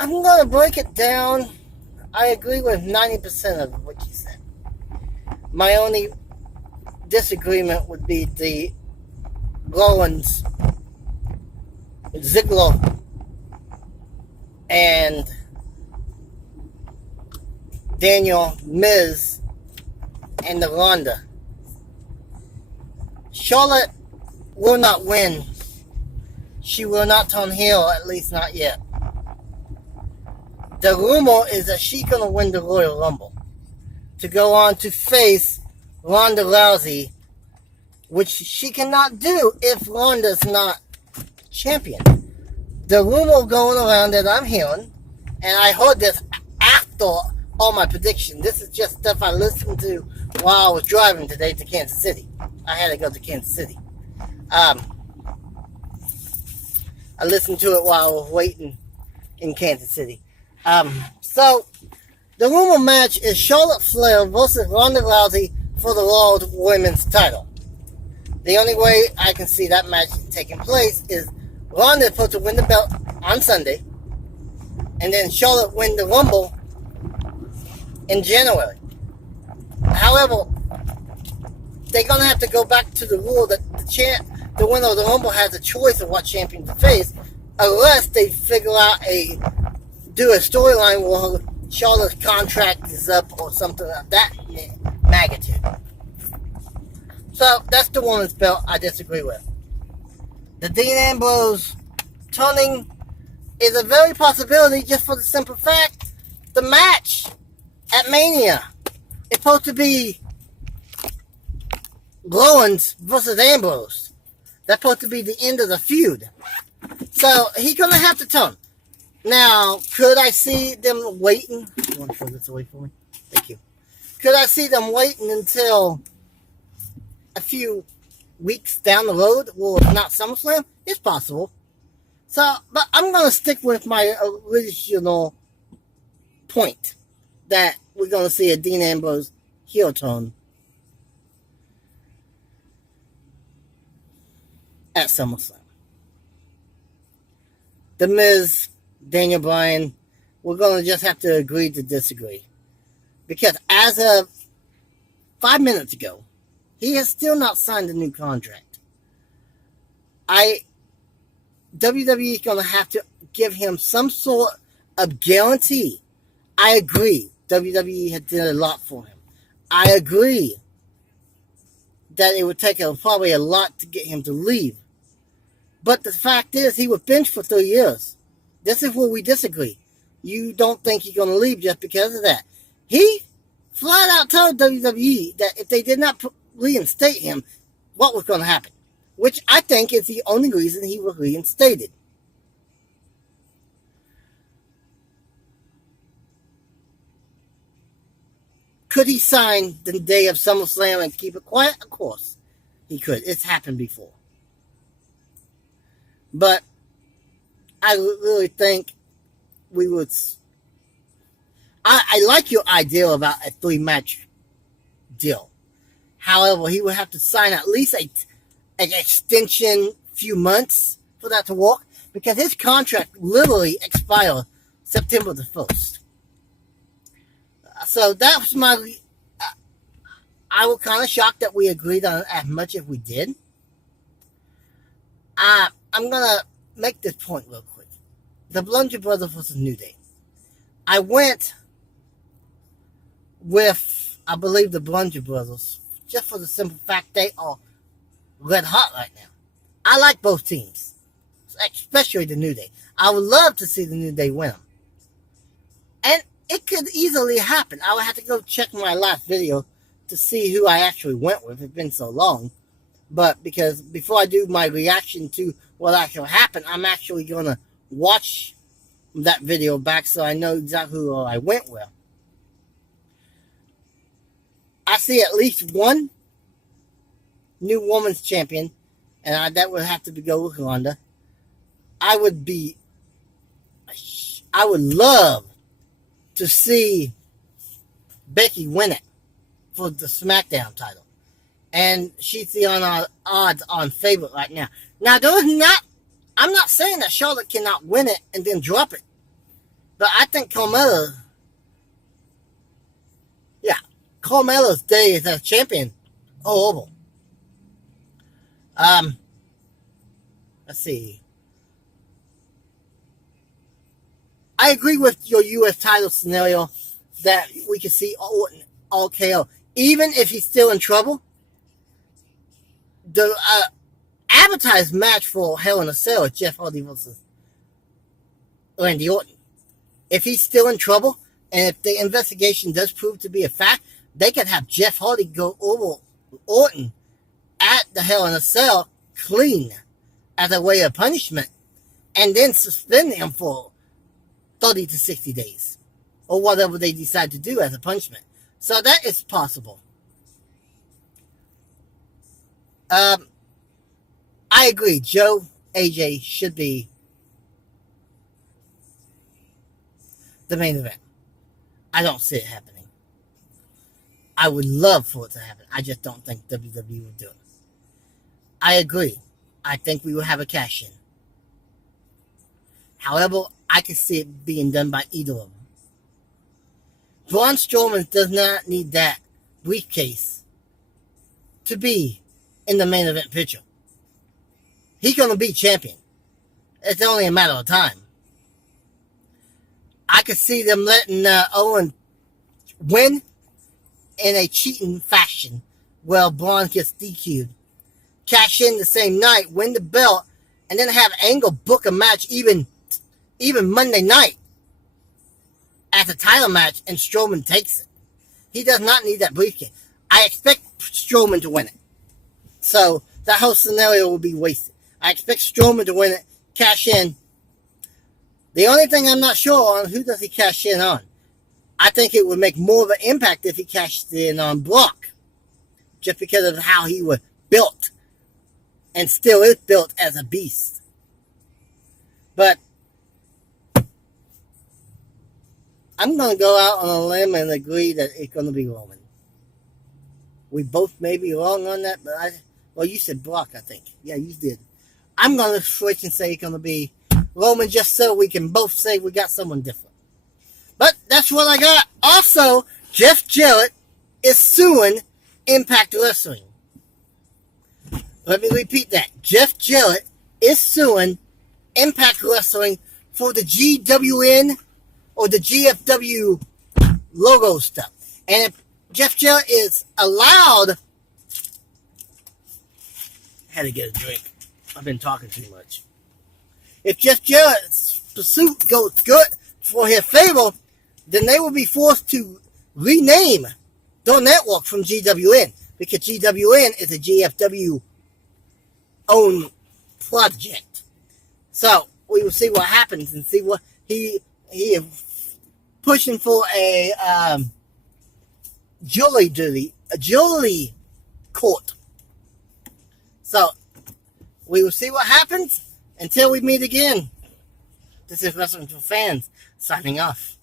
I'm going to break it down. I agree with 90% of what you said. My only disagreement would be the Rollins, Ziggler, and Daniel, Miz, and the Ronda. Charlotte will not win. She will not turn heel, at least not yet. The rumor is that she's going to win the Royal Rumble to go on to face Ronda Rousey, which she cannot do if Ronda's not champion. The rumor going around that I'm hearing, and I heard this after all my predictions. This is just stuff I listened to while I was driving today to Kansas City. I had to go to Kansas City. I listened to it while I was waiting in Kansas City. So, the rumor match is Charlotte Flair versus Ronda Rousey for the World Women's title. The only way I can see that match taking place is Ronda is supposed to win the belt on Sunday, and then Charlotte win the Rumble in January. However, they're going to have to go back to the rule that the winner of the Rumble has a choice of what champion to face, unless they figure out do a storyline where Charlotte's contract is up or something of that magnitude. So that's the woman's belt I disagree with. The Dean Ambrose turning is a very possibility, just for the simple fact the match at Mania is supposed to be Rollins versus Ambrose. That's supposed to be the end of the feud. So he's going to have to turn. Now, could I see them waiting? You want to throw this away for me? Thank you. Could I see them waiting until a few weeks down the road? Well, if not SummerSlam, it's possible. So, but I'm going to stick with my original point that we're going to see a Dean Ambrose heel turn at SummerSlam. The Miz, Daniel Bryan, we're going to just have to agree to disagree. Because as of 5 minutes ago, he has still not signed a new contract. WWE is going to have to give him some sort of guarantee. I agree. WWE had done a lot for him. I agree that it would take probably a lot to get him to leave. But the fact is, he was benched for 3 years. This is where we disagree. You don't think he's going to leave just because of that. He flat out told WWE that if they did not reinstate him, what was going to happen? Which I think is the only reason he was reinstated. Could he sign the day of SummerSlam and keep it quiet? Of course, he could. It's happened before. But I really think we would. I like your idea about a 3-match deal. However, he would have to sign at least an extension, few months for that to work, because his contract literally expired September the 1st. So that was my. I was kind of shocked that we agreed on as much as we did. I'm gonna make this point real quick. The Blunger Brothers versus New Day. I went with, I believe, the Blunger Brothers, just for the simple fact they are red hot right now. I like both teams, especially the New Day. I would love to see the New Day win them. And it could easily happen. I would have to go check my last video to see who I actually went with. It's been so long. But because before I do my reaction to what actually happened, I'm actually going to watch that video back so I know exactly who I went with. I see at least one new women's champion, and that would have to go with Ronda. I would love to see Becky win it for the SmackDown title. And she's the odds-on favorite right now. Now, I'm not saying that Charlotte cannot win it and then drop it. But I think Carmelo's day as a champion all over. Let's see. I agree with your U.S. title scenario that we can see Orton all KO. Even if he's still in trouble, the advertised match for Hell in a Cell is Jeff Hardy versus Randy Orton. If he's still in trouble, and if the investigation does prove to be a fact, they could have Jeff Hardy go over Orton at the Hell in a Cell clean as a way of punishment, and then suspend him for 30 to 60 days, or whatever they decide to do as a punishment. So that is possible. I agree. Joe AJ should be the main event. I don't see it happening. I would love for it to happen. I just don't think WWE will do it. I agree. I think we will have a cash-in. However, I can see it being done by either of them. Braun Strowman does not need that briefcase to be in the main event picture. He's going to be champion. It's only a matter of time. I could see them letting Owen win in a cheating fashion while Braun gets DQ'd. Cash in the same night, win the belt, and then have Angle book a match even Monday night as a title match, and Strowman takes it. He does not need that briefcase. I expect Strowman to win it. So that whole scenario will be wasted. I expect Strowman to win it, cash in. The only thing I'm not sure on, who does he cash in on? I think it would make more of an impact if he cashed in on Brock, just because of how he was built, and still is built as a beast. But I'm going to go out on a limb and agree that it's going to be Roman. We both may be wrong on that, but you said Brock, I think. Yeah, you did. I'm going to switch and say it's going to be Roman, just so we can both say we got someone different. But that's what I got. Also, Jeff Jarrett is suing Impact Wrestling. Let me repeat that. Jeff Jarrett is suing Impact Wrestling for the GWN or the GFW logo stuff. And if Jeff Jarrett is allowed... I had to get a drink. I've been talking too much. If Jeff Jarrett's pursuit goes good for his favor, then they will be forced to rename their network from GWN, because GWN is a GFW own project. So we will see what happens and see what he is pushing for a jury court. So we will see what happens until we meet again. This is Wrestling for Fans signing off.